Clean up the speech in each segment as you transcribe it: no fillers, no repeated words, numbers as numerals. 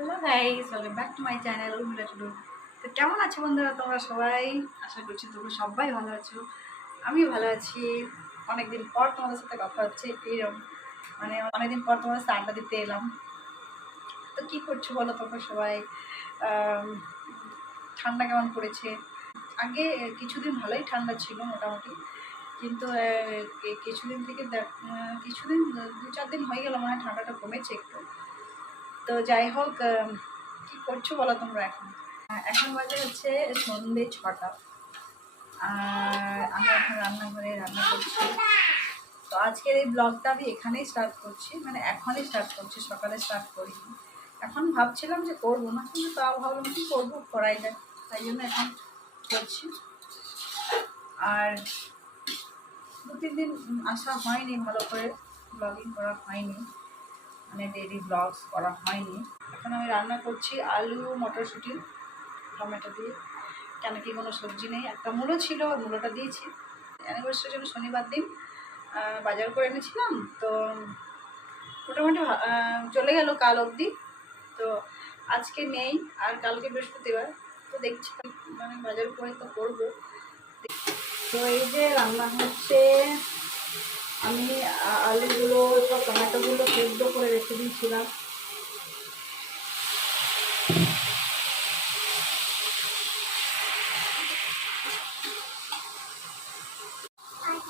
Hello guys, welcome back to my channel Urmila Tudu. তো কেমন আছো বন্ধুরা তোমরা সবাই? আশা করছি তোমরা সবাই ভালো আছো। আমি ভালো আছি। অনেকদিন পর তোমাদের সাথে কথা হচ্ছে, এইরকম মানে অনেকদিন পর তোমাদের সাথে আড্ডা দিতে এলাম। তো কী করছো বলো তোমরা সবাই? আম, ঠান্ডা কেমন পড়েছে? আগে কিছুদিন ভালোই ঠান্ডা ছিল মোটামুটি, কিন্তু কিছুদিন থেকে কিছুদিন 2-4 দিন হয়ে গেল মনে হয় ঠান্ডাটা কমেছে একটু। তো যাই হোক, কি করছো বলো তোমরা এখন? এখন বাজে হচ্ছে সন্ধ্যে 6টা, আর আমি এখন রান্নাঘরে রান্না করছি। তো আজকের এই ব্লগটা আমি এখানেই স্টার্ট করছি, মানে এখনই স্টার্ট করছি, সকালে স্টার্ট করিনি। এখন ভাবছিলাম যে করবো না, কিন্তু তাও ভাবলাম কি করবো, করাই যায়, তাই জন্য এখন করছি। আর 2-3 দিন আসা হয়নি, ভালো করে ব্লগিং করা হয়নি, মানে ডেইলি ব্লগস করা হয়নি। এখন আমি রান্না করছি আলু মটরশুঁটি টমেটো দিয়ে, কেন কি কোনো সবজি নেই। একটা মূলো ছিল, মূলোটা দিয়েছি। অ্যানিভার্সারির জন্য শনিবার দিন বাজার করে এনেছিলাম, তো মোটামুটি চলে গেল কাল অবধি। তো আজকে নেই, আর কালকে বৃহস্পতিবার, তো দেখছি মানে বাজার করে তো করবো। তো এই যে রান্না হচ্ছে, আমি আলুগুলো সব টমেটোগুলো সেদ্ধ করে রেখে দিয়েছিলাম।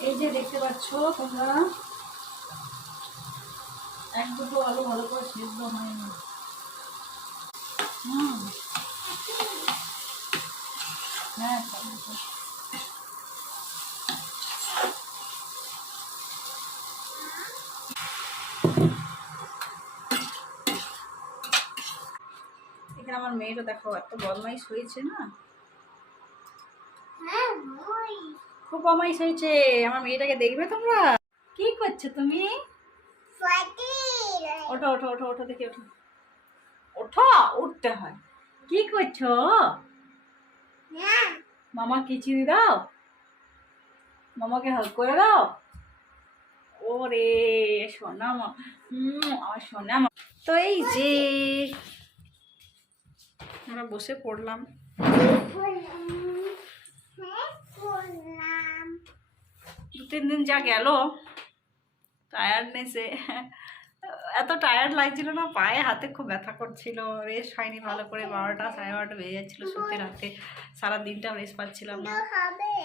এই যে দেখতে পাচ্ছ তোমরা, 1-2 আলু ভালো করে সেদ্ধ হয়নি। হ্যাঁ, এখানে আমার মেয়েটা দেখো এত বদমাইশ হয়েছে না, খুব বদমাইশ হয়েছে। আমার মেয়েটাকে দেখবে তোমরা? কি করছো তুমি? ওঠো ওঠো ওঠো ওঠো, দেখি ওঠো ওঠো, উঠতে হয়। কি করছো? মামা খিচুড়ি দাও, মামাকে হাগ করে দাও। ওরে সোনা মা, আমার সোনা মা। তো এই যে আমরা বসে পড়লাম। 2-3 দিন যা গেল টায়ার্ডনেসে, এত টায়ার্ড লাগছিল না, পায়ে হাতে খুব ব্যথা করছিল, রেস্ট হয়নি ভালো করে, 12টা 12:30 বেজে যাচ্ছিলো শুতে রাতে, সারা দিনটা রেস্ট পাচ্ছিলাম না।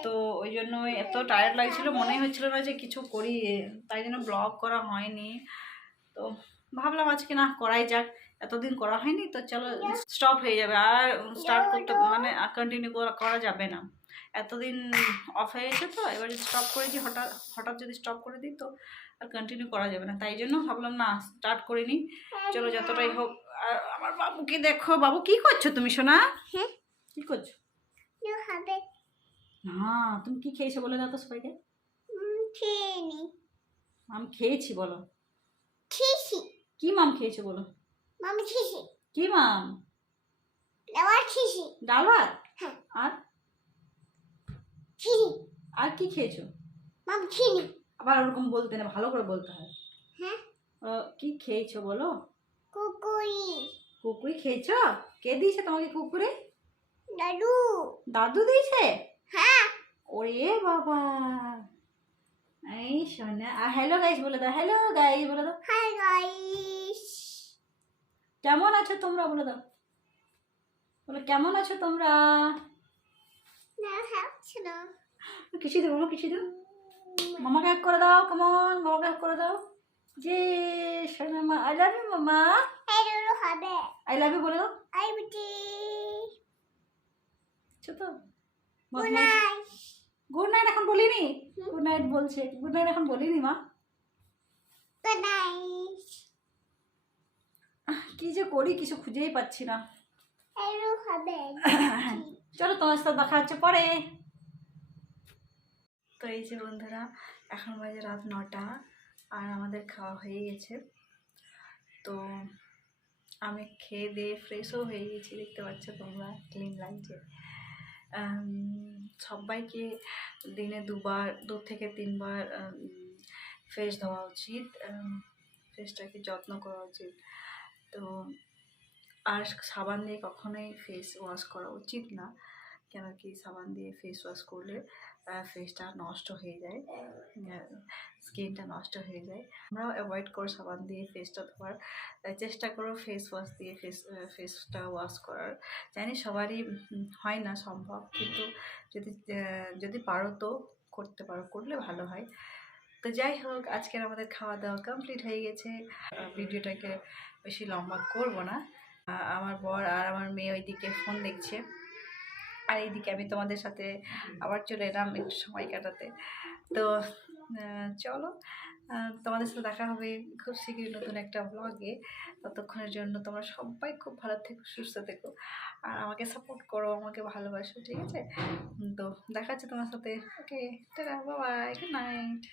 তো ওই জন্য এত টায়ার্ড লাগছিল, মনে হচ্ছিল না যে কিছু করি, তাই জন্য ব্লগ করা হয়নি। তো ভাবলাম আজকে না করাই যাক, এতদিন করা হয়নি, তো চলো স্টপ হয়ে যাবে, আর স্টার্ট করতে মানে কন্টিনিউ করা যাবে না। এতদিন অফ হয়ে গেছে, তো এবার যদি স্টপ করে দিই, হঠাৎ হঠাৎ যদি স্টপ করে দিই তো আর কন্টিনিউ করা যাবে না, তাই জন্য ভাবলাম না স্টার্ট করিনি, চলো যতটাই হোক। আর আমার বাবুকে দেখো, বাবু কি করছো তুমি সোনা? কি করছো? হ্যাঁ, তুমি কি খেয়েছো বলে দাও তো সবাইকে। আমি খেয়েছি বলো। কি মাম খেয়েছো বলো? কি মাম? ডাল ভাত। আর আর কি খেয়েছো? আবার ওরকম বলতে না, ভালো করে বলতে হয়। কি খেয়েছো বলো? কুকুরি খেয়েছো? কে দিয়েছে তোমাকে কুকুরে? দাদু দিয়েছে? ওরে বাবা, এই সোনা। আর হ্যালো গাইস বলে দাও, হ্যালো গাইস বলে দাও। কেমন আছো তোমরা বলে দাও, বলো কেমন আছো তোমরা। কিছু দেবো, কিছু দেবো, মামাকে হাক করে দাও, কেমন মামাকে হাক করে দাও। যে সোনা মা, আই লাভ ইউ মামা, আই লাভ ইউ বলে দাও। তো গুড নাইট এখন বলিনি, গুড নাইট বলছে, গুড নাইট এখন বলিনি মা। কি যে করি কিছু খুঁজেই পাচ্ছি না। চলো তোমার সাথে দেখা হচ্ছে পরে। তো এই যে বন্ধুরা, এখন বাজে রাত 9টা, আর আমাদের খাওয়া হয়ে গেছে। তো আমি খেয়ে দিয়ে ফ্রেশও হয়ে গেছি, দেখতে পাচ্ছ তোমরা, ক্লিন লাগছে। সবাইকে দিনে 2 থেকে 3 বার ফেস ধোয়া উচিত, ফেসটাকে যত্ন করা উচিত। তো আর সাবান দিয়ে কখনোই ফেস ওয়াশ করা উচিত না, কেন কি সাবান দিয়ে ফেস ওয়াশ করলে ফেসটা নষ্ট হয়ে যায়, স্কিনটা নষ্ট হয়ে যায়। আমরাও অ্যাভয়েড করো সাবান দিয়ে ফেসটা ধোয়ার, চেষ্টা করো ফেস ওয়াশ দিয়ে ফেসটা ওয়াশ করার। জানি সবারই হয় না সম্ভব, কিন্তু যদি পারো তো করতে পারো, করলে ভালো হয়। তো যাই হোক, আজকের আমাদের খাওয়া দাওয়া কমপ্লিট হয়ে গেছে। ভিডিওটাকে বেশি লম্বা করব না। আমার বর আর আমার মেয়ে ওইদিকে ফোন দেখছে, আর এইদিকে আমি তোমাদের সাথে আবার চলে এলাম একটু সময় কাটাতে। তো চলো, তোমাদের সাথে দেখা হবে খুব শীঘ্রই নতুন একটা ব্লগে। ততক্ষণের জন্য তোমরা সবাই খুব ভালো থেকো, সুস্থ থেকো, আর আমাকে সাপোর্ট করো, আমাকে ভালোবাসো, ঠিক আছে? তো দেখা হচ্ছে তোমার সাথে। Okay, tata, bye bye, good night.